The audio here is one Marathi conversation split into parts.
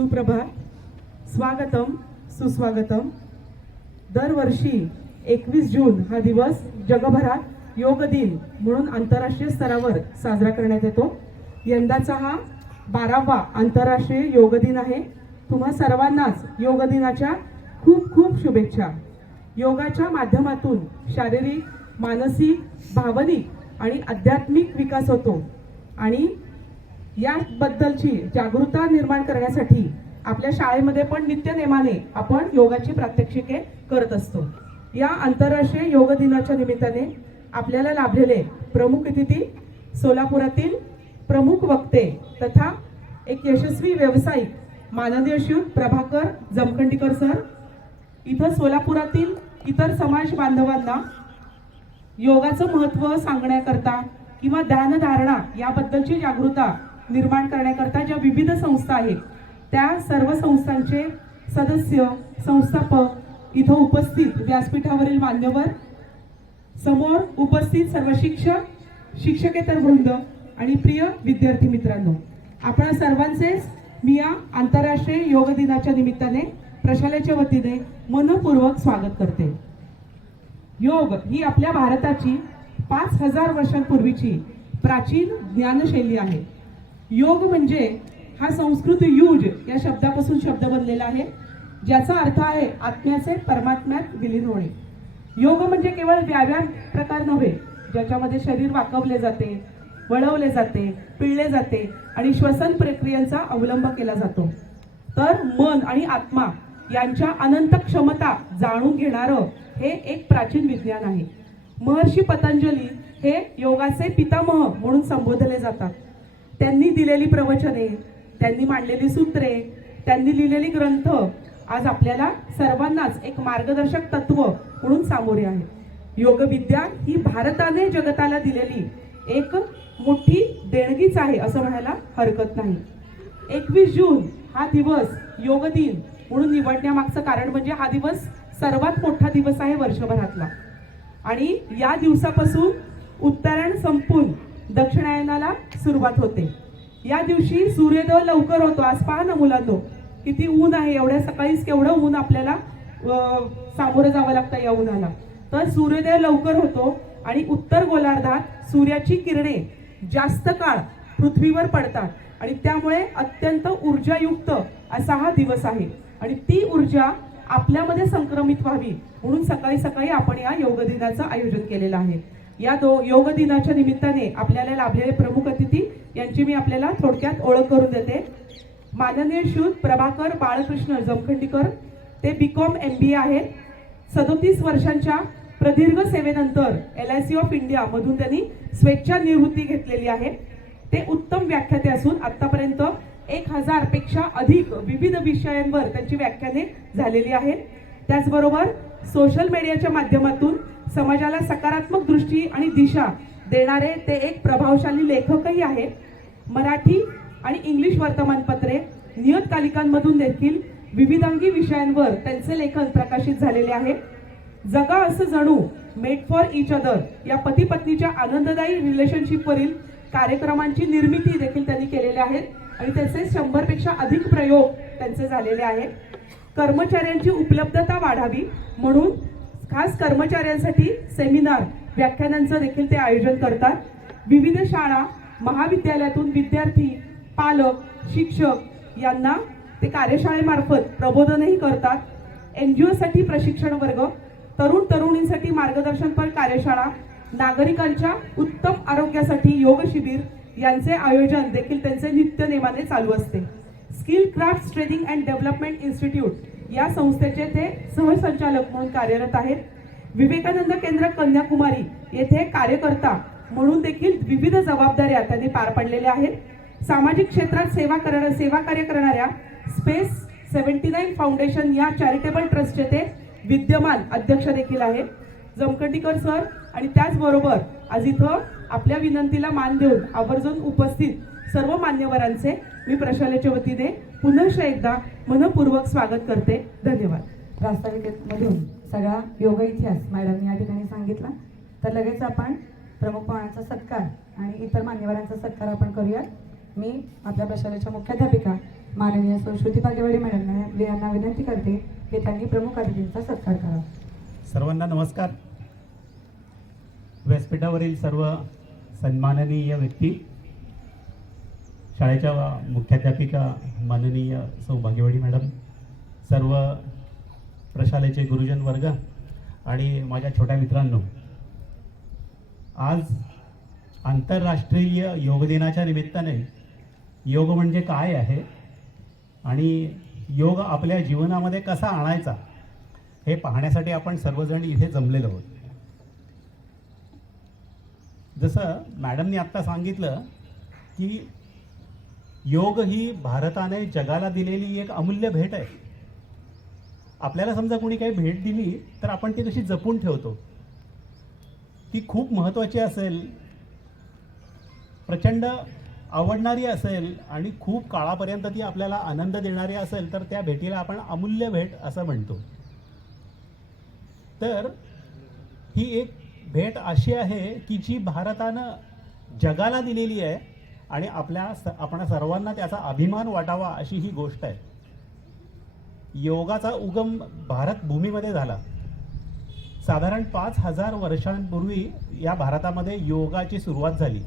सुप्रभात, स्वागतम, सुस्वागतम। दरवर्षी 21 जून हा दिवस जगभरात योग दिन म्हणून आंतरराष्ट्रीय स्तरावर साजरा करण्यात येतो। यंदाचा हा 12वा आंतरराष्ट्रीय योग दिन आहे। तुम्हा सर्वांनाच योग दिनाच्या खूप खूप शुभेच्छा। योगाच्या माध्यमातून शारीरिक, मानसिक, भावनिक आणि आध्यात्मिक विकास होतो आणि याबद्दलची जागरूकता निर्माण करण्यासाठी आपल्या शाळेमध्ये पण नित्यनेमाने आपण योगाची प्रात्यक्षिके करत असतो। या आंतरराष्ट्रीय योग दिनाच्या निमित्ताने आपल्याला लाभलेले प्रमुख अतिथी सोलापुरातील प्रमुख वक्ते तथा एक यशस्वी व्यावसायिक माननीय श्री प्रभाकर जमखंडीकर सर, इथं सोलापुरातील इतर समाज बांधवांना योगाचं महत्त्व सांगण्याकरता किंवा ध्यानधारणा याबद्दलची जागरूकता निर्माण करण्याकरता ज्या विविध संस्था आहेत त्या सर्व संस्थांचे सदस्य, संस्थापक इथं उपस्थित, व्यासपीठावरील मान्यवर, समोर उपस्थित सर्व शिक्षक, शिक्षकेतर वृंद आणि प्रिय विद्यार्थी मित्रांनो, आपण सर्वांचे मी या आंतरराष्ट्रीय योग दिनाच्या निमित्ताने प्रशालेच्या वतीने मनपूर्वक स्वागत करते। योग ही आपल्या भारताची 5000 वर्षांपूर्वीची प्राचीन ज्ञानशैली आहे। योग म्हणजे हा संस्कृत युज या शब्दापासून शब्द बनलेला आहे, ज्याचा अर्थ आहे आत्म्याचे परमात्म्यात विलीन होणे। योग म्हणजे केवळ व्यायाम प्रकार नव्हे, ज्याच्यामध्ये शरीर वाकवले जाते, वळवले जाते, पिळले जाते आणि श्वसन प्रक्रियांचा अवलंब केला जातो, तर मन आणि आत्मा यांच्या अनंत क्षमता जाणून घेणारं हे एक प्राचीन विज्ञान आहे। महर्षी पतंजली हे योगाचे पितामह म्हणून संबोधले जातात। त्यांनी दिलेली प्रवचने, त्यांनी मांडलेली सूत्रे, त्यांनी लिहिलेली ग्रंथ आज आपल्याला सर्वांनाच एक मार्गदर्शक तत्व म्हणून सामोरे आहे। योगविद्या ही भारताने जगताला दिलेली एक मोठी देणगीच आहे असं म्हणायला हरकत नाही। 21 जून हा दिवस योग दिन म्हणून निवडण्यामागचं कारण म्हणजे हा दिवस सर्वात मोठा दिवस आहे वर्षभरातला आणि या दिवसापासून उत्तरायण संपून दक्षिणायनाला सुरुवात होते। या दिवशी सूर्योदय लवकर होतो। आज पहा ना मुलांनो, किती ऊन आहे, एवढ्या सकाळीच केवढं ऊन आपल्याला सामोरं जावं लागतं या उन्हाला। तर सूर्योदय लवकर होतो आणि उत्तर गोलार्धात सूर्याची किरणे जास्त काळ पृथ्वीवर पडतात आणि त्यामुळे अत्यंत ऊर्जायुक्त असा हा दिवस आहे आणि ती ऊर्जा आपल्यामध्ये संक्रमित व्हावी म्हणून सकाळी सकाळी आपण या योग दिनाचं आयोजन केलेलं आहे। या योग दिनाच्या निमित्ताने आपल्याला लाभलेले प्रमुख अतिथी यांची मी आपल्याला थोडक्यात ओळख करून देते। माननीय श्री प्रभाकर बाळकृष्ण जमखंडीकर, ते BCom MBA आहेत। 37 वर्षांच्या प्रदीर्घ सेवेनंतर LIC ऑफ इंडिया मधून त्यांनी स्वेच्छा निवृत्ती घेतलेली आहे। ते उत्तम व्याख्याते असून आतापर्यंत 1000 पेक्षा अधिक विविध विषयांवर त्यांची व्याख्याने झालेली आहेत। त्याचबरोबर सोशल मीडियाच्या माध्यमातून समाजाला सकारात्मक दृष्टी आणि दिशा देणारे ते एक प्रभावशाली लेखकही आहेत। मराठी आणि इंग्लिश वर्तमानपत्रे, नियतकालिकांमधून देखील विविधांगी विषयांवर त्यांचे लेखन प्रकाशित झालेले आहे। जगा असं जणू, मेड फॉर इच अदर या पती पत्नीच्या आनंददायी रिलेशनशिपवरील कार्यक्रमांची निर्मिती देखील त्यांनी केलेल्या आहेत आणि त्याचे 100 पेक्षा अधिक प्रयोग त्यांचे झालेले आहेत। कर्मचाऱ्यांची उपलब्धता वाढावी म्हणून खास कर्मचाऱ्यांसाठी सेमिनार, व्याख्यानांचं देखील ते आयोजन करतात। विविध शाळा, महाविद्यालयातून विद्यार्थी, पालक, शिक्षक यांना ते कार्यशाळेमार्फत प्रबोधनही करतात। NGO साठी प्रशिक्षण वर्ग, तरुण तरुणींसाठी मार्गदर्शनपर कार्यशाळा, नागरिकांच्या उत्तम आरोग्यासाठी योग शिबिर यांचे आयोजन देखील त्यांचे नित्यनेमाने चालू असते। Skill craft training and development institute या संस्थेचे ते सहसंचालक म्हणून कार्यरत आहेत। विवेकानंद केंद्र कन्याकुमारी येथे कार्यकर्ता म्हणून देखील विविध जबाबदाऱ्या त्यांनी पार पाडलेल्या आहेत। सामाजिक क्षेत्रात सेवा कार्य करणाऱ्या स्पेस 79 फाउंडेशन या चॅरिटेबल ट्रस्टचे ते विद्यमान अध्यक्ष देखील आहेत। जमखंडीकर सर आणि त्याचबरोबर आज इथं आपल्या विनंतीला मान देऊन आवर्जून उपस्थित सर्व मान्यवरांचे मी प्रशालेच्या वतीने पुनश्च एकदा मनपूर्वक स्वागत करते। धन्यवाद। प्रास्ताविकेमधून सगळा योग इतिहास मॅडमने या ठिकाणी सांगितला, तर लगेच आपण प्रमुख पाहुण्यांचा सत्कार आणि इतर मान्यवरांचा सत्कार आपण करूया। मी आपल्या प्रशालेच्या मुख्याध्यापिका माननीय संस्कृती बागेवाडी मॅडम यांना विनंती करते की त्यांनी प्रमुख अतिथींचा सत्कार करावा. सर्वांना नमस्कार. व्यासपीठावरील सर्व सन्माननीय व्यक्ती, शाळेच्या मुख्याध्यापिका माननीय सौभाग्यवाडी मॅडम, सर्व प्रशालेचे गुरुजन वर्ग आणि माझ्या छोट्या मित्रांनो, आज आंतरराष्ट्रीय योग दिनाच्या निमित्ताने योग म्हणजे काय आहे आणि योग आपल्या जीवनामध्ये कसा आणायचा हे पाहण्यासाठी आपण सर्वजण इथे जमलेलो आहोत. जसं मॅडमनी आत्ता सांगितलं की योग ही भारताने जगाला दिलेली एक अमूल्य भेट आहे. आपल्याला समजा कोणी काही भेट दिली तर आपण ती कशी जपून ठेवतो. ती खूप महत्त्वाची असेल, प्रचंड आवडणारी असेल आणि खूप काळापर्यंत ती आपल्याला आनंद देणारी असेल तर त्या भेटीला आपण अमूल्य भेट असं म्हणतो. तर ही एक भेट अशी आहे की जी भारतानं जगाला दिलेली आहे आणि आपण सर्वांना त्याचा अभिमान वाटावा अशी ही गोष्ट आहे. योगाचा उगम भारत भूमीमध्ये झाला. साधारण 5000 वर्षांपूर्वी या भारतामध्ये योगाची सुरुवात झाली.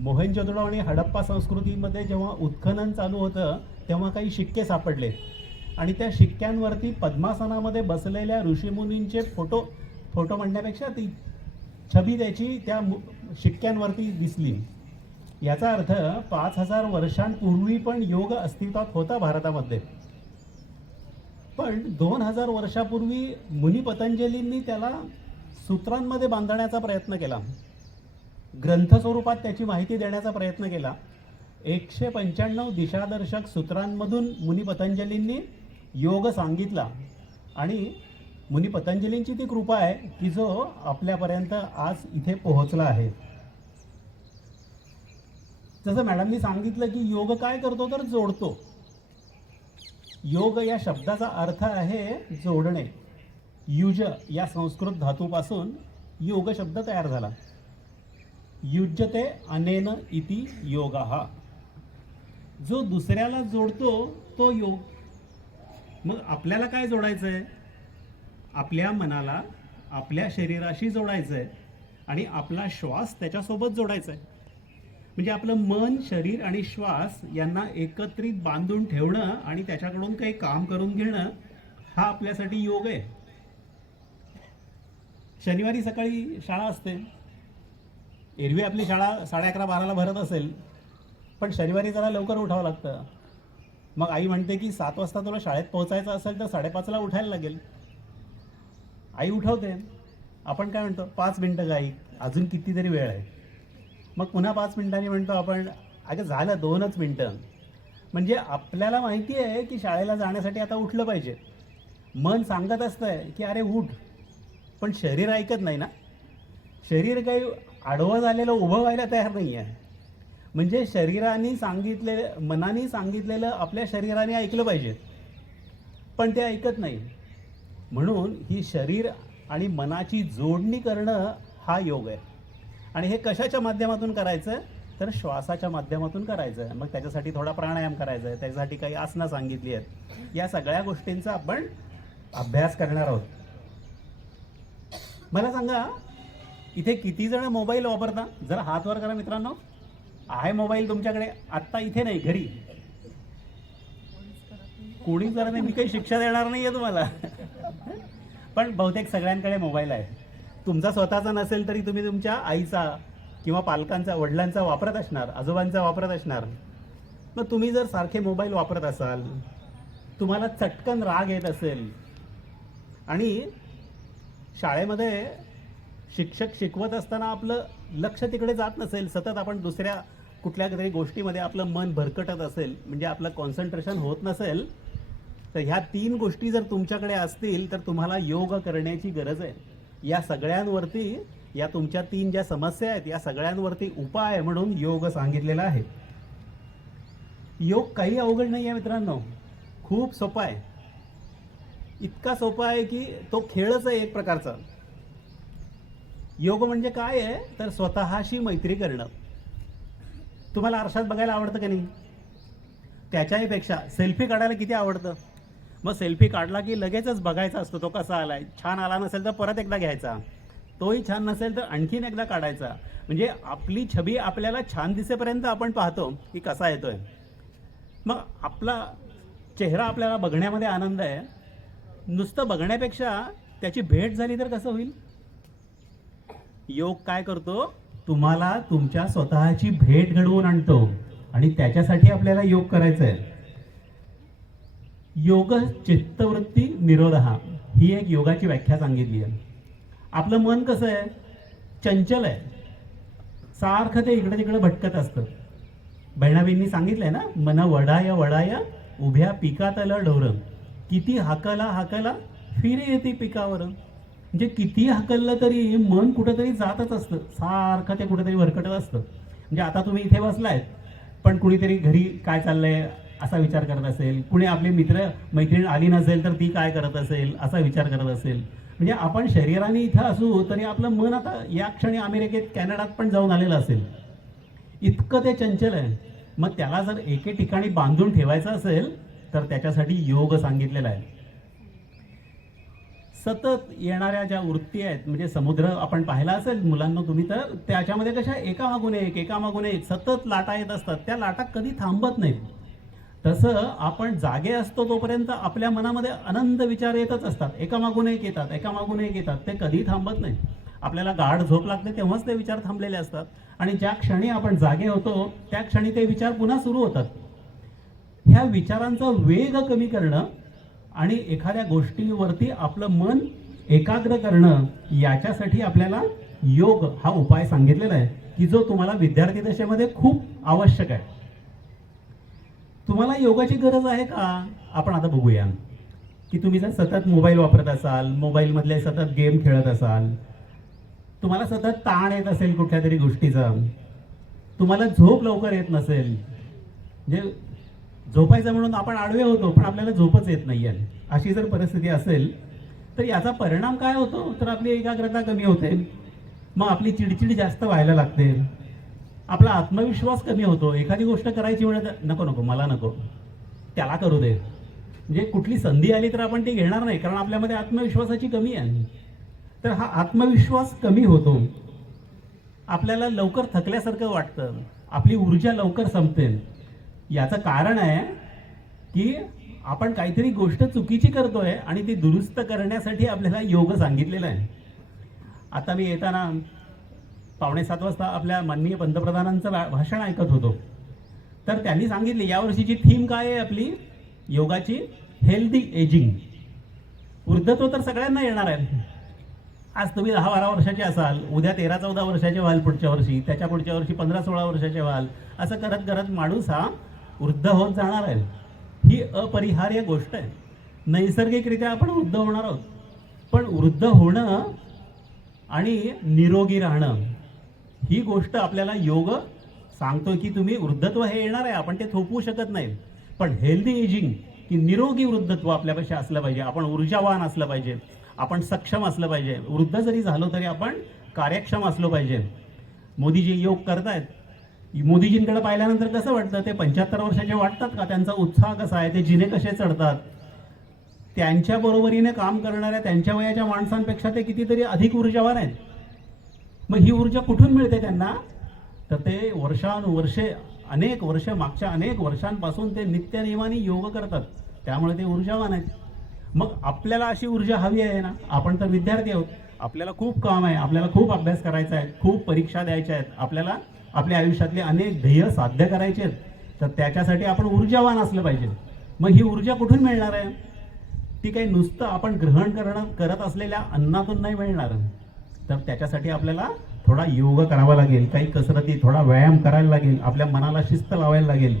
मोहेंजोदडो आणि हडप्पा संस्कृतीमध्ये जेव्हा उत्खनन चालू होतं तेव्हा काही शिक्के सापडले आणि त्या शिक्क्यांवरती पद्मासनामध्ये बसलेल्या ऋषीमुनींचे फोटो म्हणण्यापेक्षा ती छबी त्याची त्या शिक्क्यांवरती दिसली. याचा अर्थ 5000 वर्षांपूर्वी पण योग अस्तित्वात होता भारतामध्ये. पण 2000 वर्षापूर्वी मुनी पतंजलींनी त्याला सूत्रांमध्ये बांधण्याचा प्रयत्न केला, ग्रंथ स्वरूपात त्याची माहिती देण्याचा प्रयत्न केला. 195 दिशादर्शक सूत्रांमधून मुनी पतंजलींनी योग सांगितला आणि मुनी पतंजलींची ती कृपा आहे की जो आपल्यापर्यंत आज इथे पोहोचला आहे. जसं मॅडमनी सांगितलं की योग काय करतो तर जोडतो. योग या शब्दाचा अर्थ आहे जोडणे. युज या संस्कृत धातूपासून योग शब्द तयार झाला. युज्यते अनेन इति योगः. जो दुसऱ्याला जोडतो तो योग. मग आपल्याला काय जोडायचं आहे? आपल्या मनाला आपल्या शरीराशी जोडायचं आहे आणि आपला श्वास त्याच्यासोबत जोडायचा आहे. म्हणजे आपलं मन, शरीर आणि श्वास यांना एकत्रित बांधून ठेवणं आणि त्याच्याकडून काही काम करून घेणं हा आपल्यासाठी योग आहे. शनिवारी सकाळी शाळा असते. एरवी आपली शाळा 11:30-12ला भरत असेल, पण शनिवारी जरा लवकर उठावं लागतं. मग आई म्हणते की 7 वाजता तुला शाळेत पोहोचायचं असेल तर 5:30ला उठायला लागेल. आई उठवते. आपण काय म्हणतो, 5 मिनटं गाई, अजून कितीतरी वेळ आहे. मग पुन्हा 5 मिनिटांनी म्हणतो आपण, अगं झालं 2च मिनटं. म्हणजे आपल्याला माहिती आहे की शाळेला जाण्यासाठी आता उठलं पाहिजे. मन सांगत असतंय की अरे उठ, पण शरीर ऐकत नाही ना. शरीर काही आडवं झालेलं उभं व्हायला तयार नाही आहे. म्हणजे मनाने सांगितलेलं आपल्या शरीराने ऐकलं पाहिजे, पण ते ऐकत नाही. म्हणून ही शरीर आणि मनाची जोडणी करणं हा योग आहे. आणि हे कशाच्या माध्यमातून करायचं तर श्वासाच्या माध्यमातून करायचं आहे. मग त्याच्यासाठी थोडा प्राणायाम करायचा आहे, त्याच्यासाठी काही आसनं सांगितली आहेत. या सगळ्या गोष्टींचा आपण अभ्यास करणार आहोत. मला सांगा, इथे किती जण मोबाईल वापरता? जरा हात वर करा मित्रांनो. आहे मोबाईल तुमच्याकडे? आत्ता इथे नाही, घरी. कोणी करत नाही, मी काही शिक्षा देणार नाही आहे तुम्हाला. पण बहुतेक सगळ्यांकडे मोबाईल आहे. तुमचा स्वतःचा नसेल तरी तुम्ही तुमच्या आईचा किंवा पालकांचा, वडिलांचा वापरत असणार, आजोबांचा वापरत असणार. मग तुम्ही जर सारखे मोबाईल वापरत असाल, तुम्हाला चटकन राग येत असेल आणि शाळेमध्ये शिक्षक शिकवत असताना आपलं लक्ष तिकडे जात नसेल, सतत आपण दुसऱ्या कुठल्या तरी गोष्टीमध्ये आपलं मन भरकटत असेल, म्हणजे आपलं कॉन्सन्ट्रेशन होत नसेल, तर ह्या 3 गोष्टी जर तुमच्याकडे असतील तर तुम्हाला योग करण्याची गरज आहे. या सगळ्यांवरती, या तुमच्या 3 ज्या समस्या आहेत या सगळ्यांवरती उपाय म्हणून योग सांगितलेला आहे. योग काही अवघड नाही आहे मित्रांनो, खूप सोपा आहे. इतका सोपा आहे की तो खेळच आहे एक प्रकारचा. योग म्हणजे काय आहे तर स्वतःशी मैत्री करणं. तुम्हाला आरशात बघायला आवडतं का नाही? त्याच्याहीपेक्षा सेल्फी काढायला किती आवडतं. मग सेल्फी काढला की लगेचच बघायचा असतो तो कसा आलाय. छान आला नसेल तर परत एकदा घ्यायचा, तोही छान नसेल तर आणखीन एकदा काढायचा. म्हणजे आपली छबी आपल्याला छान दिसेपर्यंत आपण पाहतो की कसा येतोय. मग आपला चेहरा आपल्याला बघण्यामध्ये आनंद आहे, नुसतं बघण्यापेक्षा त्याची भेट झाली तर कसं होईल. योग काय करतो, तुम्हाला तुमच्या स्वतःची भेट घडवून आणतो आणि त्याच्यासाठी आपल्याला योग करायचा आहे. योग चित्तवृत्ती निरोधः ही एक योगाची व्याख्या सांगितली आहे. आपलं मन कसं आहे, चंचल आहे, सारखं ते इकडे तिकडे भटकत असतं. बहिणाबाईंनी सांगितलंय ना, मन वडाय वडाय उभ्या पिकातलं डोर, किती हाकला हाकला फिरे येते पिकावर. म्हणजे किती हाकललं तरी मन कुठंतरी जातच असतं, सारखं ते कुठेतरी भरकटत असतं. म्हणजे आता तुम्ही इथे बसलायत, पण कुणीतरी घरी काय चाललंय असा विचार करत असेल, कुणी आपले मित्र मैत्रीण आली नसेल तर ती काय करत असेल असा विचार करत असेल. म्हणजे आपण शरीराने इथं असू तरी आपलं मन आता या क्षणी अमेरिकेत कॅनडात पण जाऊन आलेलं असेल, इतकं ते चंचल आहे. मग त्याला जर एके ठिकाणी बांधून ठेवायचं असेल तर त्याच्यासाठी योग सांगितलेला आहे. सतत येणाऱ्या ज्या वृत्ती आहेत, म्हणजे समुद्र आपण पाहिला असेल मुलांना तुम्ही, तर त्याच्यामध्ये कशा एकामागून एक सतत लाटा येत असतात, त्या लाटा कधी थांबत नाहीत. तसं आपण जागे असतो तोपर्यंत आपल्या मनामध्ये आनंद विचार येतच असतात, एकामागून एक येतात, ते कधी थांबत नाही. आपल्याला गाढ झोप लागते तेव्हाच ते विचार थांबलेले असतात आणि ज्या क्षणी आपण जागे होतो त्या क्षणी ते विचार पुन्हा सुरू होतात. ह्या विचारांचा वेग कमी करणं आणि एखाद्या गोष्टीवरती आपलं मन एकाग्र करणं, याच्यासाठी आपल्याला योग हा उपाय सांगितलेला आहे की जो तुम्हाला विद्यार्थी दशेमध्ये खूप आवश्यक आहे. तुम्हाला योगाची गरज आहे का, आपण आता बघूया. की तुम्ही जर सतत मोबाईल वापरत असाल, मोबाईलमधले सतत गेम खेळत असाल, तुम्हाला सतत ताण येत असेल कुठल्या तरी गोष्टीचा, तुम्हाला झोप लवकर येत नसेल, म्हणजे झोपायचं म्हणून आपण आडवे होतो पण आपल्याला झोपच येत नाहीये, अशी जर परिस्थिती असेल तर याचा परिणाम काय होतो, तर आपली एकाग्रता कमी होते, मग आपली चिडचिड जास्त व्हायला लागते, आपला आत्मविश्वास कमी होतो. एखादी गोष्ट करायची म्हणत नको मला नको, त्याला करू दे. म्हणजे कुठली संधी आली तर आपण ती घेणार नाही, कारण आपल्यामध्ये आत्मविश्वासाची कमी आहे. तर हा आत्मविश्वास कमी होतो, आपल्याला लवकर थकल्यासारखं वाटतं, आपली ऊर्जा लवकर संपते. याचं कारण आहे की आपण काहीतरी गोष्ट चुकीची करतोय आणि ती दुरुस्त करण्यासाठी आपल्याला योग सांगितलेला आहे. आता मी येताना 6:45 वाजता आपल्या माननीय पंतप्रधानांचं भाषण ऐकत होतो, तर त्यांनी सांगितले यावर्षीची थीम काय आहे आपली योगाची, हेल्दी एजिंग. वृद्धत्व तर सगळ्यांना येणार आहे. आज तुम्ही 10-12 वर्षाचे असाल, उद्या 13-14 वर्षाचे व्हाल, पुढच्या वर्षी, त्याच्या पुढच्या वर्षी 15-16 वर्षाचे व्हाल, असं करत करत माणूस हा वृद्ध होत जाणार आहे. ही अपरिहार्य गोष्ट आहे. नैसर्गिकरित्या आपण वृद्ध होणार आहोत, पण वृद्ध होणं आणि निरोगी राहणं ही गोष्ट आपल्याला योग सांगतोय की तुम्ही वृद्धत्व हे येणार आहे, आपण ते थोपवू शकत नाही, पण हेल्दी एजिंग की निरोगी वृद्धत्व आपल्यापाशी असलं पाहिजे. आपण ऊर्जावान असलं पाहिजे, आपण सक्षम असलं पाहिजे. वृद्ध जरी झालो तरी आपण कार्यक्षम असलो पाहिजे. मोदीजी योग करतायत, मोदीजींकडे पाहिल्यानंतर कसं वाटतं, ते 75 वर्षाचे वाटतात का, त्यांचा उत्साह कसा आहे, ते जिने कसे चढतात, त्यांच्या बरोबरीने काम करणाऱ्या त्यांच्या वयाच्या माणसांपेक्षा ते कितीतरी अधिक ऊर्जावान आहेत. मग ही ऊर्जा कुठून मिळते त्यांना, तर ते वर्षानुवर्षे अनेक वर्ष मागच्या अनेक वर्षांपासून ते नित्यनियमाने योग करतात, त्यामुळे ते ऊर्जावान आहेत. मग आपल्याला अशी ऊर्जा हवी आहे ना, आपण तर विद्यार्थी आहोत, आपल्याला खूप काम आहे, आपल्याला खूप अभ्यास करायचा आहे, खूप परीक्षा द्यायच्या आहेत, आपल्याला आपल्या आयुष्यातले अनेक ध्येय साध्य करायचे आहेत, तर त्याच्यासाठी आपण ऊर्जावान असलं पाहिजे. मग ही ऊर्जा कुठून मिळणार आहे, ती काही नुसतं आपण ग्रहण करत असलेल्या अन्नातून नाही मिळणार, तर त्याच्यासाठी आपल्याला थोडा योग करावा लागेल, काही कसरती, थोडा व्यायाम करायला लागेल, आपल्या मनाला शिस्त लावायला लागेल.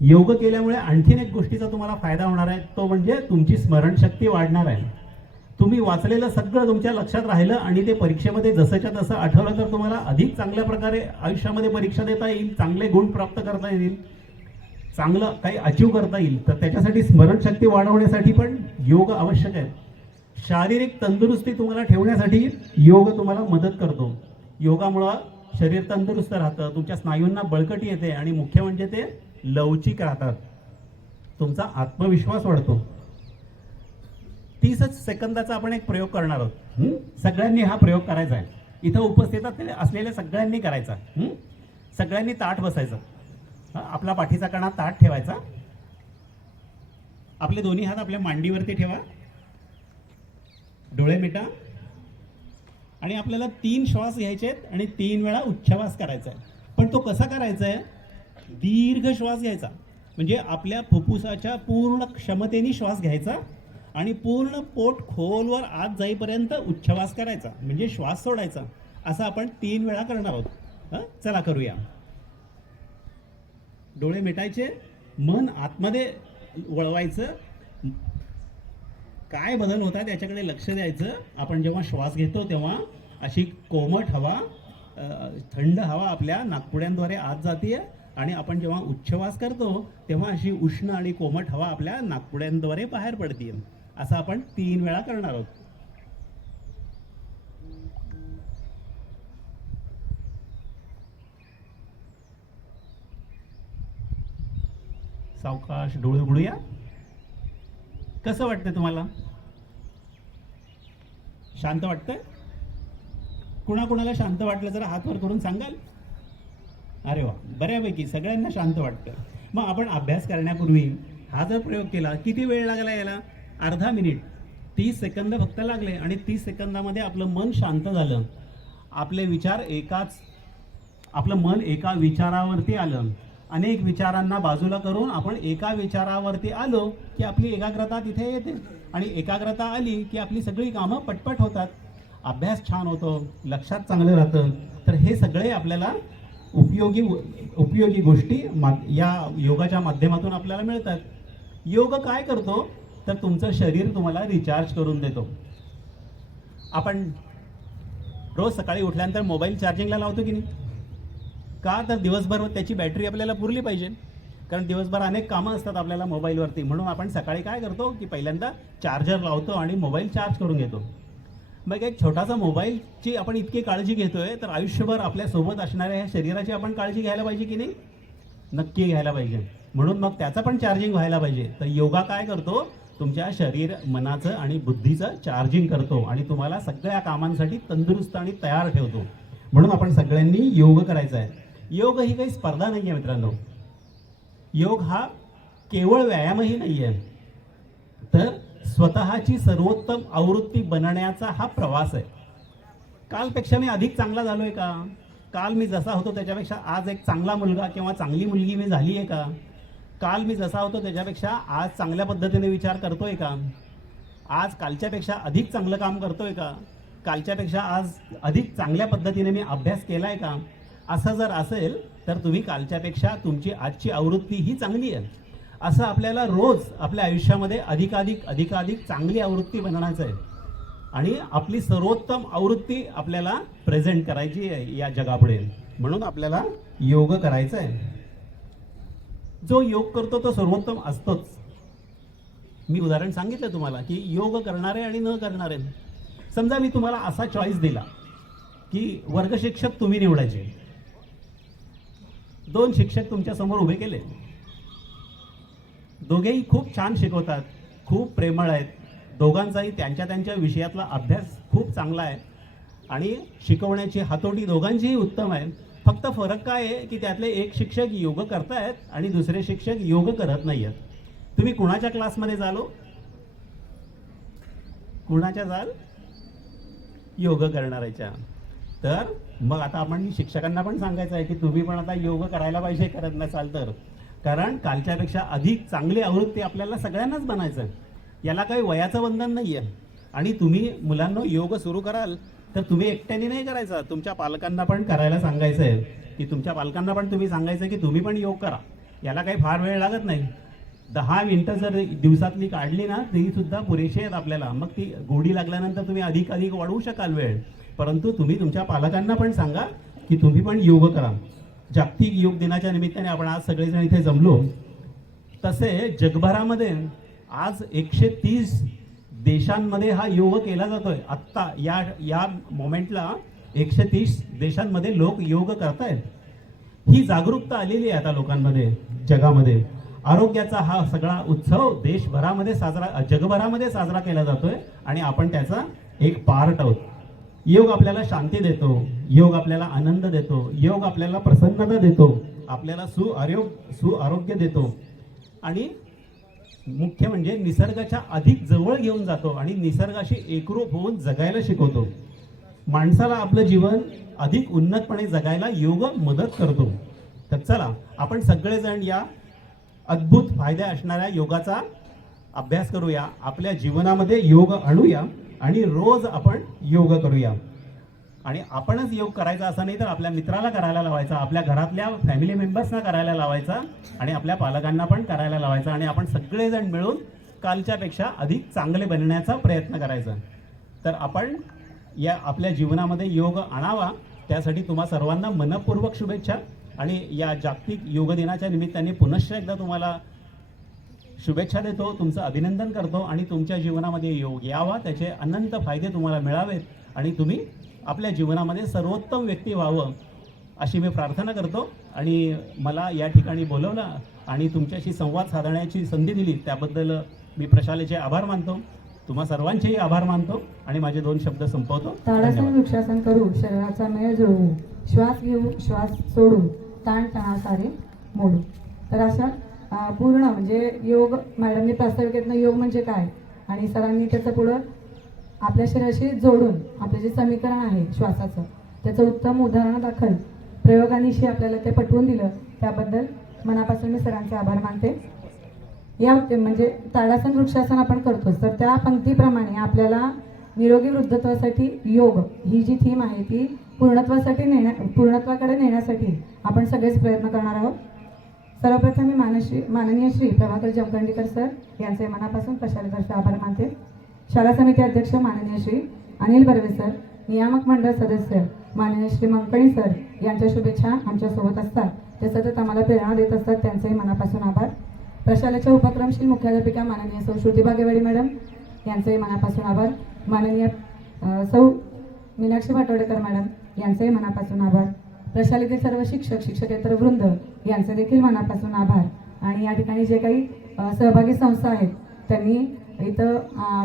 योग केल्यामुळे आणखीन एक गोष्टीचा तुम्हाला फायदा होणार आहे, तो म्हणजे तुमची स्मरणशक्ती वाढणार आहे. तुम्ही वाचलेलं सगळं तुमच्या लक्षात राहिलं आणि ते परीक्षेमध्ये जसंच्या तसं आठवलं तर तुम्हाला अधिक चांगल्या प्रकारे आयुष्यामध्ये परीक्षा देता येईल, चांगले गुण प्राप्त करता येईल, चांगलं काही अचीव करता येईल. तर त्याच्यासाठी स्मरणशक्ती वाढवण्यासाठी पण योग आवश्यक आहे. शारीरिक तंदुरुस्ती तुम्हाला ठेवण्यासाठी योग तुम्हाला मदत करतो. योगामुळं शरीर तंदुरुस्त राहतं, तुमच्या स्नायूंना बळकटी येते आणि मुख्य म्हणजे ते लवचिक राहतात, तुमचा आत्मविश्वास वाढतो. 30 सेकंदाचा आपण एक प्रयोग करणार आहोत. सगळ्यांनी हा प्रयोग करायचा आहे. इथं उपस्थित असलेल्या सगळ्यांनी करायचा. सगळ्यांनी ताठ बसायचं. आपला पाठीचा कणा ताठ ठेवायचा. आपले दोन्ही हात आपल्या मांडीवरती ठेवा. डोळे मिटा आणि आपल्याला 3 श्वास घ्यायचे आहेत आणि 3 वेळा उच्छ्वास करायचा आहे. पण तो कसा करायचा आहे? दीर्घ श्वास घ्यायचा, म्हणजे आपल्या फुफ्फुसाच्या पूर्ण क्षमतेने श्वास घ्यायचा आणि पूर्ण पोट खोलवर आत जाईपर्यंत उच्छ्वास करायचा, म्हणजे श्वास सोडायचा. असं आपण 3 वेळा करणार आहोत. चला करूया. डोळे मिटायचे, मन आतमध्ये वळवायचं. काय बदल होत आहे त्याच्याकडे लक्ष द्यायचं. आपण जेव्हा श्वास घेतो तेव्हा अशी कोमट हवा, थंड हवा आपल्या नाकपुड्यांद्वारे आत जाते आणि आपण जेव्हा उच्छ्वास करतो तेव्हा अशी उष्ण आणि कोमट हवा आपल्या नाकपुड्यांद्वारे बाहेर पडते. असं आपण 3 वेळा करणार आहोत. सावकाश डोळे उघडूया. कसं वाटतंय तुम्हाला? शांत वाटतंय? कुणाकुणाला शांत वाटलं जरा हात वर करून सांगाल? अरे वा, बऱ्यापैकी सगळ्यांना शांत वाटतं. मग आपण अभ्यास करण्यापूर्वी हा जर प्रयोग केला, किती वेळ लागला याला? अर्धा मिनिट, 30 सेकंद फक्त लागले आणि 30 सेकंदामध्ये आपलं मन शांत झालं. आपले विचार आपलं मन एका विचारावरती आलं. अनेक विचारांना बाजूला करून आपण एका विचारावरती आलो की आपली एकाग्रता तिथे येते आणि एकाग्रता आली की आपली सगळी कामं पटपट होतात. अभ्यास छान होतो, लक्षात चांगलं राहतं. तर हे सगळे आपल्याला उपयोगी गोष्टी या योगाच्या माध्यमातून आपल्याला मिळतात. योग काय करतो तर तुमचं शरीर तुम्हाला रिचार्ज करून देतो. आपण रोज सकाळी उठल्यानंतर मोबाईल चार्जिंगला लावतो की नाही? का तर दिवसभर त्याची बॅटरी आपल्याला पुरली पाहिजे, कारण दिवसभर अनेक कामं असतात आपल्याला मोबाईलवरती. म्हणून आपण सकाळी काय करतो की पहिल्यांदा चार्जर लावतो आणि मोबाईल चार्ज करून घेतो. मग एक छोटासा मोबाईलची आपण इतकी काळजी घेतोय तर आयुष्यभर आपल्या सोबत असणाऱ्या ह्या शरीराची आपण काळजी घ्यायला पाहिजे की नाही? नक्की घ्यायला पाहिजे. म्हणून मग त्याचं पण चार्जिंग व्हायला पाहिजे. तर योगा काय करतो? तुमच्या शरीर, मनाचं आणि बुद्धीचं चार्जिंग करतो आणि तुम्हाला सगळ्या कामांसाठी तंदुरुस्त आणि तयार ठेवतो. म्हणून आपण सगळ्यांनी योग करायचा आहे. योग ही काही स्पर्धा नाही आहे मित्रांनो. योग हा केवळ व्यायामही नाही आहे, तर स्वतःची सर्वोत्तम आवृत्ती बनण्याचा हा प्रवास आहे. कालपेक्षा मी अधिक चांगला झालोय का? काल मी जसा होतो त्याच्यापेक्षा आज एक चांगला मुलगा किंवा चांगली मुलगी मी झाली आहे का? काल मी जसा होतो त्याच्यापेक्षा आज चांगल्या पद्धतीने विचार करतोय का? आज कालच्यापेक्षा अधिक चांगलं काम करतोय का? कालच्यापेक्षा आज अधिक चांगल्या पद्धतीने मी अभ्यास केलाय का? असं जर असेल तर तुम्ही कालच्यापेक्षा तुमची आजची आवृत्ती ही चांगली आहे. असं आपल्याला रोज आपल्या आयुष्यामध्ये अधिकाधिक चांगली आवृत्ती बनवायचं आहे आणि आपली सर्वोत्तम आवृत्ती आपल्याला प्रेझेंट करायची आहे या जगापुढे. म्हणून आपल्याला योग करायचा आहे. जो योग करतो तो सर्वोत्तम असतोच. मी उदाहरण सांगितलं तुम्हाला की योग करणारे आणि न करणारे. समजा मी तुम्हाला असा चॉईस दिला की वर्ग शिक्षक तुम्ही निवडायचे. 2 शिक्षक तुमच्या समोर उभे केले. दोघेही खूप छान शिकवतात, खूप प्रेमळ आहेत. दोघांचाही त्यांच्या विषयातला अभ्यास खूप चांगला आहे आणि शिकवण्याची हातोटी दोघांचीही उत्तम आहे. फक्त फरक काय आहे की त्यातले एक शिक्षक योग करतायत आणि दुसरे शिक्षक योग करत नाही आहेत. तुम्ही कुणाच्या क्लासमध्ये जालो? कुणाच्या जाल? योग करणाऱ्याच्या. तर मग आता आपण शिक्षकांना पण सांगायचं आहे की तुम्ही पण आता योग करायला पाहिजे, करत नसाल तर. कारण कालच्यापेक्षा अधिक चांगली आवृत्ती आपल्याला सगळ्यांनाच बनायचं आहे. याला काही वयाचं बंधन नाही आहे. आणि तुम्ही मुलांना योग सुरू कराल तर तुम्ही एकट्याने नाही करायचा, तुमच्या पालकांना पण करायला सांगायचं आहे. की तुमच्या पालकांना पण तुम्ही सांगायचं की तुम्ही पण योग करा. याला काही फार वेळ लागत नाही. 10 मिनिटं जर दिवसातली काढली ना तरी सुद्धा पुरेशी आहेत आपल्याला. मग ती गोडी लागल्यानंतर तुम्ही अधिक वाढवू शकाल वेळ. परंतु तुम्ही तुमच्या पालकांना पण सांगा की तुम्ही पण योग करा. जागतिक योग दिनाच्या निमित्ताने आपण आज सगळेजण इथे जमलो. तसे जगभरामध्ये आज 130 देशांमध्ये हा योग केला जातोय. आत्ता या मोमेंटला 130 देशांमध्ये लोक योग करतायत. ही जागरूकता आलेली आहे आता लोकांमध्ये. जगामध्ये. आरोग्याचा हा सगळा उत्सव देशभरामध्ये जगभरामध्ये साजरा केला जातोय आणि आपण त्याचा एक पार्ट आहोत. योग आपल्याला शांती देतो, योग आपल्याला आनंद देतो, योग आपल्याला प्रसन्नता देतो, आपल्याला सुआरोग्य देतो आणि मुख्य म्हणजे निसर्गाच्या अधिक जवळ घेऊन जातो आणि निसर्गाशी एकरूप होऊन जगायला शिकवतो. माणसाला आपलं जीवन अधिक उन्नतपणे जगायला योग मदत करतो. तर चला आपण सगळेजण या अद्भुत फायदे असणाऱ्या योगाचा अभ्यास करूया, आपल्या जीवनामध्ये योग आणूया आणि रोज आपण योग करूया. आणि आपणच योग करायचा असं नाही तर आपल्या मित्राला करायला लावायचा, आपल्या घरातल्या फॅमिली मेंबर्सना करायला लावायचा आणि आपल्या पालकांना पण करायला लावायचा आणि आपण सगळेजण मिळून कालच्यापेक्षा अधिक चांगले बनण्याचा प्रयत्न करायचा. तर आपण या आपल्या जीवनामध्ये योग आणावा, त्यासाठी तुम्हा सर्वांना मनपूर्वक शुभेच्छा. आणि या जागतिक योग दिनाच्या निमित्ताने पुनश्च एकदा तुम्हाला शुभेच्छा देतो, तुमचं अभिनंदन करतो आणि तुमच्या जीवनामध्ये योग यावा, त्याचे अनंत फायदे तुम्हाला मिळावेत आणि तुम्ही आपल्या जीवनामध्ये सर्वोत्तम व्यक्ती व्हावं अशी मी प्रार्थना करतो. आणि मला या ठिकाणी बोलवलं आणि तुमच्याशी संवाद साधण्याची संधी दिली त्याबद्दल मी प्रशालेचे आभार मानतो, तुम्हा सर्वांचेही आभार मानतो आणि माझे 2 शब्द संपवतो. ताडासन वृक्षासन करू, शरीराचा मेळ जुळवू, श्वास घेऊ श्वास सोडू, ताण तणासारे मोडू. तर अशा पूर्ण म्हणजे योग मॅडमने प्रास्ताविकेतनं योग म्हणजे काय आणि सरांनी त्याचं पुढं आपल्या शरीराशी जोडून आपले जे समीकरण आहे श्वासाचं त्याचं उत्तम उदाहरणादाखल प्रयोगांनीशी आपल्याला ते पटवून दिलं, त्याबद्दल मनापासून मी सरांचे आभार मानते. या म्हणजे ताडासन वृक्षासन आपण करतोच, तर त्या पंक्तीप्रमाणे आपल्याला निरोगी वृद्धत्वासाठी योग ही जी थीम आहे ती पूर्णत्वाकडे नेण्यासाठी आपण सगळेच प्रयत्न करणार आहोत. सर्वप्रथम मी माननीय श्री प्रभाकर जमखंडीकर सर यांचे मनापासून प्रशालेतर्फे आभार मानते. शाळा समिती अध्यक्ष माननीय श्री अनिल बर्वे सर, नियामक मंडळ सदस्य माननीय श्री मंकणी सर यांच्या शुभेच्छा आमच्यासोबत असतात, ते सतत आम्हाला प्रेरणा देत असतात, त्यांचेही मनापासून आभार. प्रशालेच्या उपक्रमशील मुख्याध्यापिका माननीय सौ श्रुती बागेवाडी मॅडम यांचेही मनापासून आभार. माननीय सौ मीनाक्षी पाटोडेकर मॅडम यांचेही मनापासून आभार. प्रशालेतील सर्व शिक्षकेतर वृंद यांचे देखील मनापासून आभार. आणि या ठिकाणी जे काही सहभागी संस्था आहेत त्यांनी इथं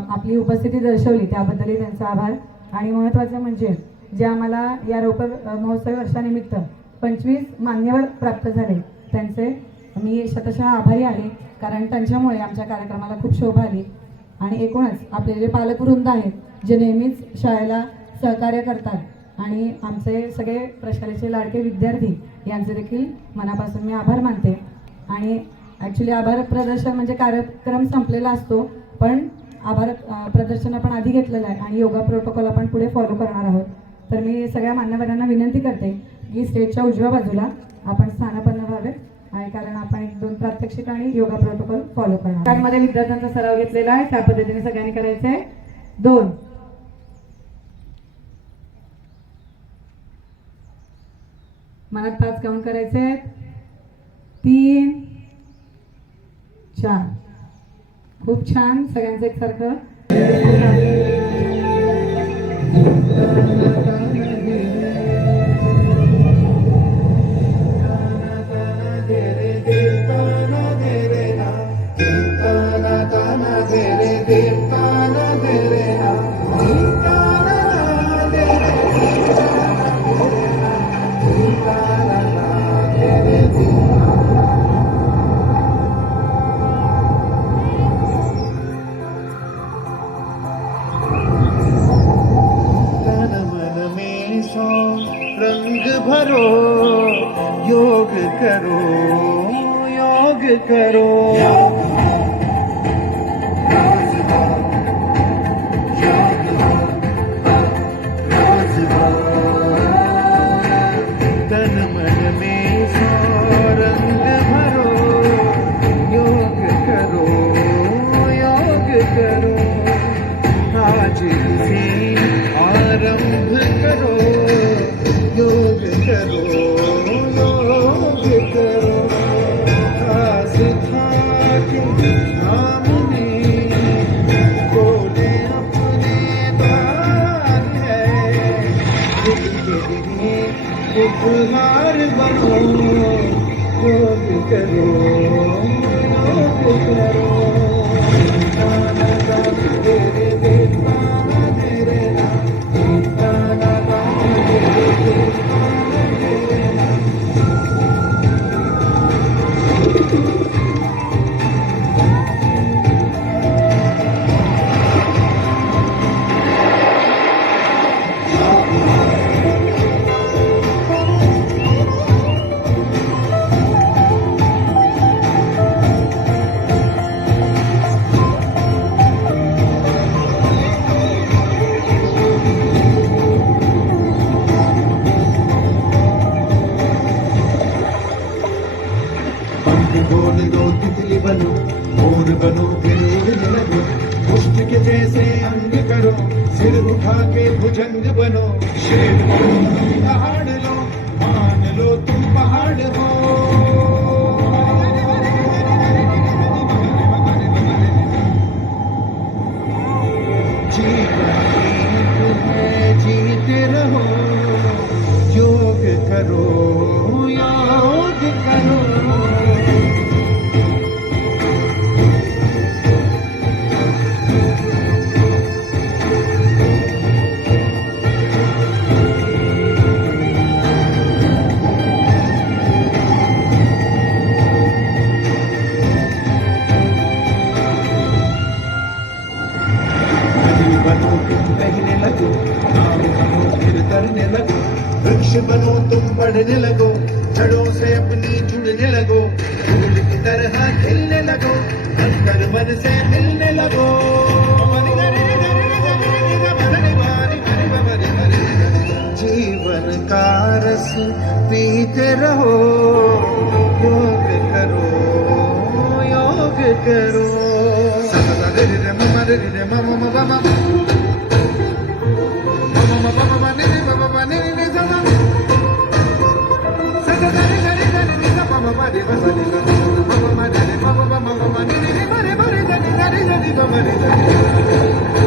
आपली उपस्थिती दर्शवली त्याबद्दलही त्यांचा आभार. आणि महत्त्वाचं म्हणजे जे आम्हाला या रोपर महोत्सवी वर्षानिमित्त 25 मान्यवर प्राप्त झाले त्यांचे मी शतशः आभारी आहे, कारण त्यांच्यामुळे आमच्या कार्यक्रमाला खूप शोभा आली. आणि एकूणच आपले जे पालकवृंद आहेत जे नेहमीच शाळेला सहकार्य करतात आणि आमचे सगळे प्रशालेचे लाडके विद्यार्थी यांचे देखील मनापासून मी आभार मानते. आणि ॲक्च्युली आभार प्रदर्शन म्हणजे कार्यक्रम संपलेला असतो, पण आभार प्रदर्शन आपण आधी घेतलेलं आहे आणि योगा प्रोटोकॉल आपण पुढे फॉलो करणार आहोत. तर मी सगळ्या मान्यवरांना विनंती करते की स्टेजच्या उजव्या बाजूला आपण स्थानापन्न व्हावे आणि कारण आपण 1-2 प्रात्यक्षिक आणि योगा प्रोटोकॉल फॉलो करणार. त्यामध्ये विद्यार्थ्यांचा सराव घेतलेला आहे, त्या पद्धतीने सगळ्यांनी करायचं आहे. 2 मनात 5 काउंट करायचे आहेत. 3 4 खूप छान, सगळ्यांचं एकसारखं. रंग भरो, योग करो, योग करो. तन मन में सो रंग भरो, योग करो, योग करो. आज से आरंभ करो, योग करो, योग करो. खास खाके सामने बोले अपने बात है, दिल के लिए उपहार बनो, योग करो योग करो ताना ताना रे रे रे ताना रे रे ना ताना ताना रे रे रे ताना रे रे ना पंख खोल दो तितली बनो मोर बनो फिर उड़ने लगो पुष्प के जैसे अंग करो सिर उठा के भुजंग बनो शेर बनो पहाड़ लो मान लो तुम पहाड़ हो जीवन एक है जीते रहो योग करो योग करो नदी बनो तुम बहने लगो नाव बनो फिर तरने लगो वृक्ष बनो तुम बढ़ने लगो जड़ों से अपनी जुड़ने लगो फूल की तरह खिलने लगो अंतर मन से मिलने लगो जीवन का रस पीते रहो योग करो योग करो सदा रे रे मम रे रे मम मम मम मम मम मम रे रे मम मम रे रे सदा सदा रे रे रे रे रे मम मम रे रे रे मम मम रे रे मम मम मम रे रे रे रे रे रे रे मम रे रे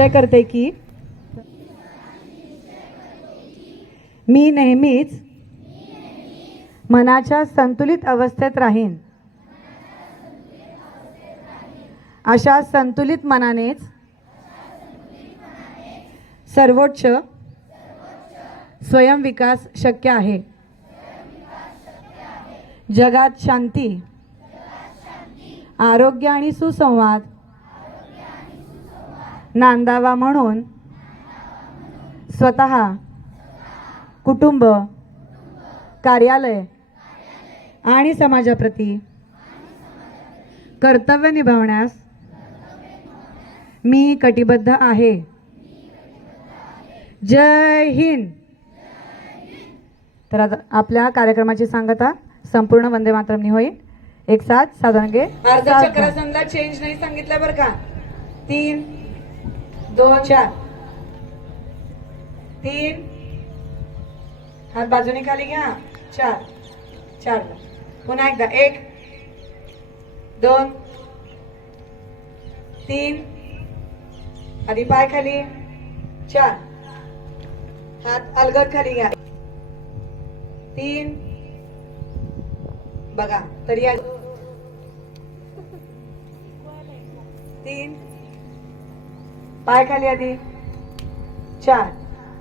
निश्चय करते की मी नेहमीच मनाच्या संतुलित अवस्थेत राहीन. अशा संतुलित मनानेच सर्वोच्च स्वयंविकास शक्य आहे. जगात शांती, आरोग्य आणि सुसंवाद नांदावा म्हणून स्वतः, कुटुंब, कार्यालय आणि समाजाप्रती कर्तव्य निभावण्यास मी कटिबद्ध आहे. जय हिंद. तर आता आपल्या कार्यक्रमाची सांगता संपूर्ण वंदे मातरमनी होईल. एक साथ साधारण अर्धचक्रासनला चेंज नाही सांगितलं बरं का. 3 2 4 3 हात बाजूने खाली घ्या. 4 4 पुन्हा एकदा 1 2 3 आधी पाय खाली 4 हात अलगद खाली घ्या. 3 बघा तरी 3 पाय खाली आधी 4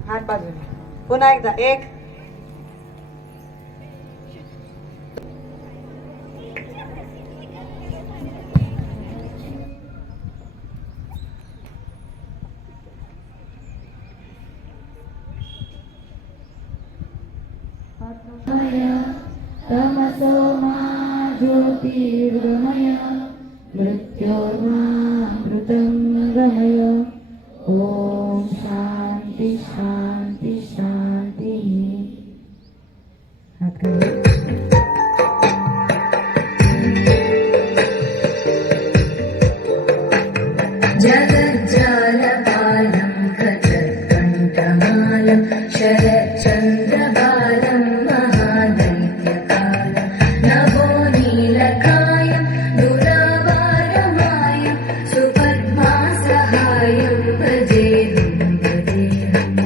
हात बाजूने पुन्हा एकदा 1 तमसो मा ज्योतिर्गमय मृत्योर्मामृतं गमय. ओम शांती शांती शांती. हात खाली. जगज्जालपालं खचत्कण्ठमालं शरच्चन्द्रबालं महादैत्यकालं नभो नीलकायं दुरावारमायं सुपद्मासहायं भजेऽहं भजेऽहम्.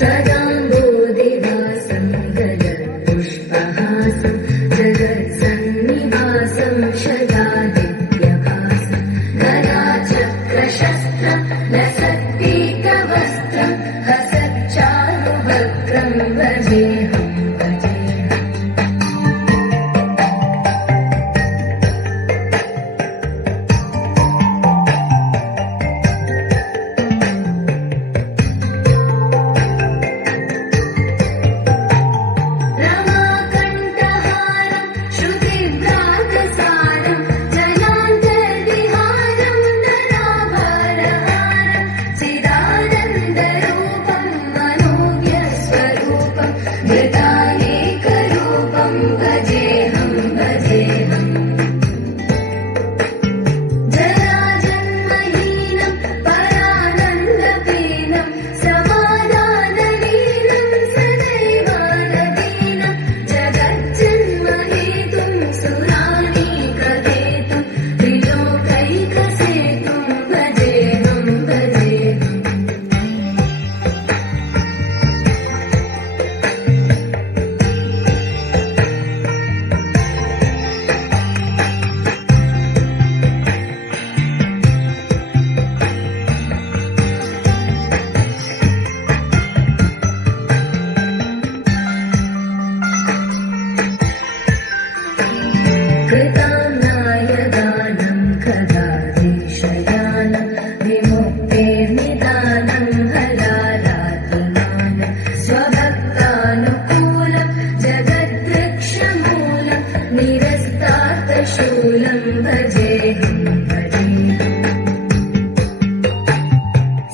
सदाम्बोधिवासं गजपुष्पहासं जगत्सन्निवासं शदादित्यभासं गदाचक्रशस्त्रं लसत्पीतवस्त्रं हसच्चारुवक्त्रं भजेऽहं भजेऽहम्. रमाकण्ठहारं श्रुतिभ्रातसारं जनान्तर्विहारं धराभारहारं चिदानन्दरूपं मनोज्ञस्वरूपं धृतानेकरूपं भजेऽहं भजेऽहम्. जराजन्महीनं परानन्दपीनं समाधानलीनं सदैवानदीनं जगज्जन्महेतुं सुरानीकहेतुं त्रिलोकैकसेतुं भजेऽहं भजेऽहम्. कृताम्नायदानं खगाधीशयानं विमुक्तेर्निदानं हलालातिमानं स्वभक्तानुकूलं जगद्वृक्षमूलं निरस्तार्थशूलं भजेऽहं भजेऽहम्.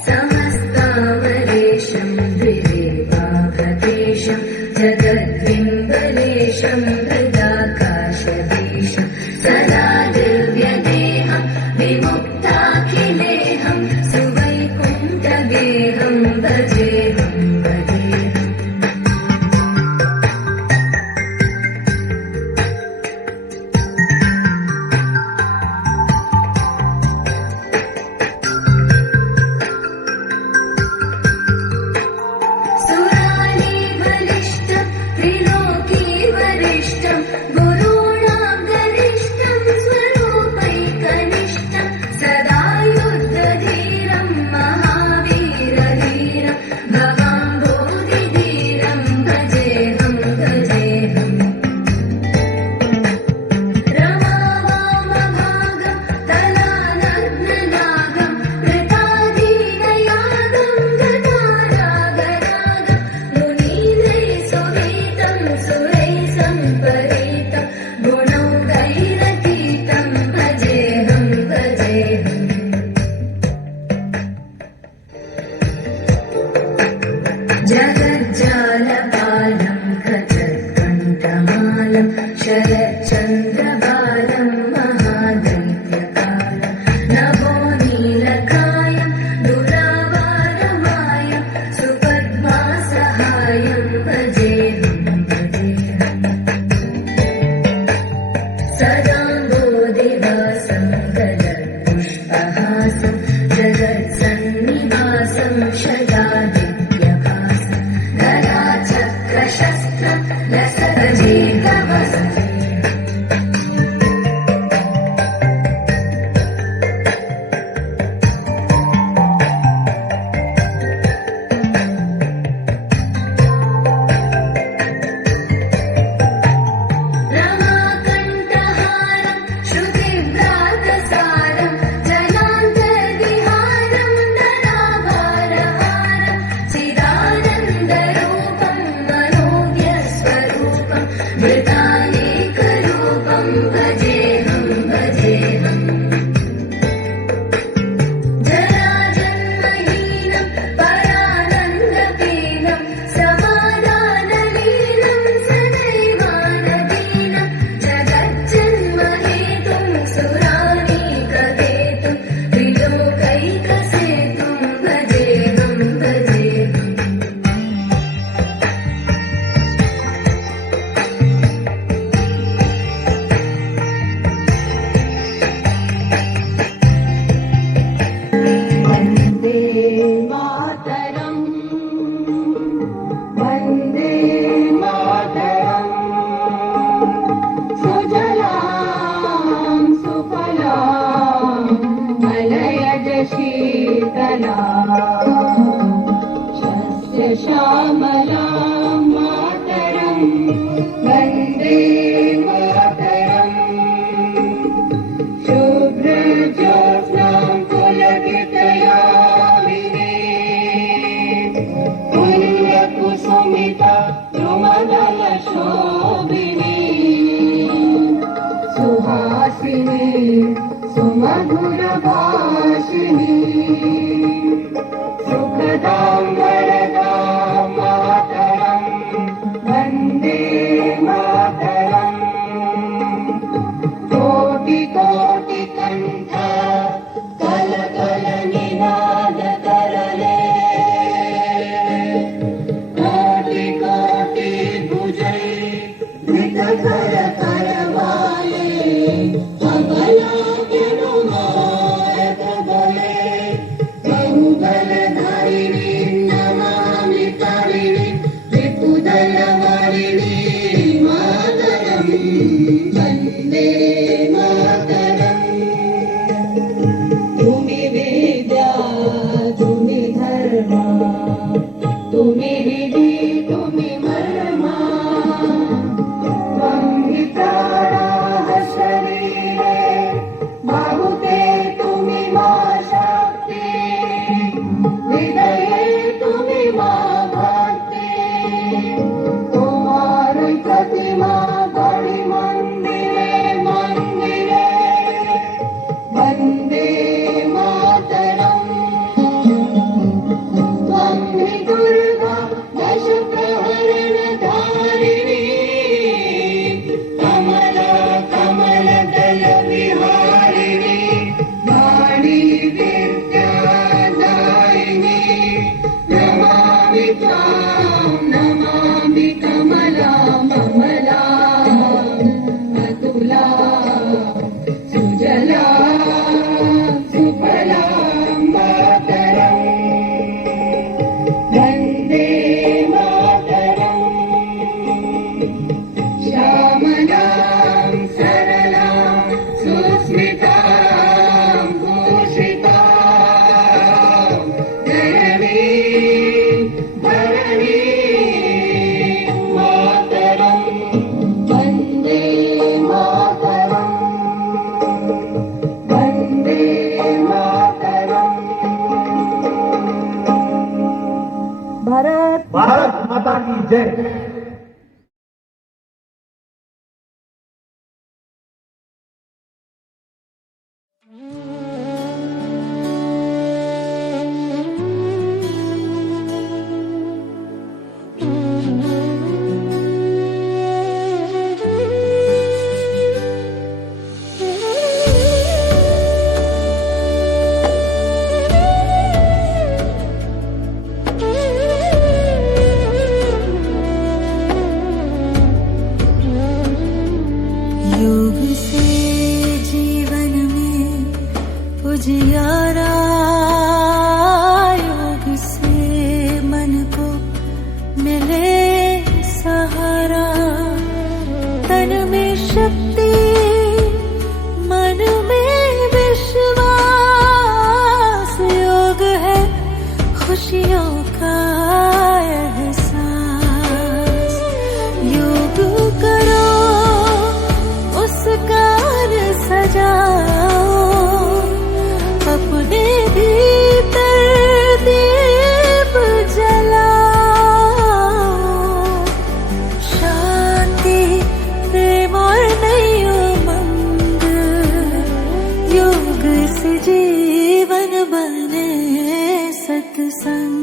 समस्तामरेशं द्विरेवाभदेशं जगद्बिम्बलेशं हृदाकाशदेशं सदा दिव्यदेहं विमुक्ताखिलेहं सुवैकुण्ठगेहं भजेऽहं भजेऽहम्. कालं शरच्चन्द्रबालं महादैत्यकालं नभो नीलकायं दुरावारमायं सुपद्मासहायं भजेऽहं सदाम्बोधिवासं गलत्पुष्पहासं जगत्सन्निवासं शतादित्यभासं गदाचक्रशस्त्रं लसतजेकवसम् रमाकण्ठहारं श्रुतिव्रातसारं जलान्तर्विहारं धराभारहारं चिदानन्दरूपं मनोज्ञस्वरूपं मृतानेकरूपं भजेऽहं जराजन्महीनं परानन्दपीनं समाधानलीनं सदैवानदीनं जगज्जन्महेतुं सुरानीकहेतुं त्रिलोकैकसेतुं भजेऽहं वन्दे मातरम् वन्दे मातरम् सुजलां सुफलां मलयज शीतलां शस्यश्यामलां मातरं वन्दे मातरम् शुभ्रज्योत्स्नां पुलकितयामिनी पुण्यकुसुमिता द्रुमदलशोभिनी सुहासिनी सुमधुरभाषिणी सुखदां वरदां मातरं वन्दे मातरम् कोटि कोटि कंठ कल कल निनाद करले कोटि कोटि भुजै धृत कर करवाले अबला जनुमारक बले बहुबलधारिणी नमामि तारिणी त्रिपुदलवारिणी मातरम् वन्दे मातरम् तुम्ही वेद्या तुम्ही धर्मा तुम्ही विधी तुम्ही मर्मा त्वं हि प्राणाः शरीरे बाहुते तुम्ही मा शक्ती हृदये तुम्ही मा भक्ती तुम्हारी प्रतिमा गणि मंदिरे मंदिरे वन्दे मातरम् त्वं हि दुर्गा दश प्रहरणधारिणी कमला कमलदल विहारिणी वाणी विद्यादायिनी नमामि त्वां नमामि कमला ममला अतुला सुजला सुफला मातरम् वन्दे मातरम् श्यामलां सरलां सुस्मितां भूषितां धरणीं मातरम् वन्दे मातरम् वन्दे मातरम् भारत भारत माता की जय। योग से जीवन में उजियारा, योग से मन को मिले सहारा, तन में शक्ति मन में विश्वास, योग है खुशियों का एहसास। योग करो उसका सजाओ, अपने भीतर दीप जलाओ, शांति प्रेम और नई उमंग, योग से जीवन बने सत्संग।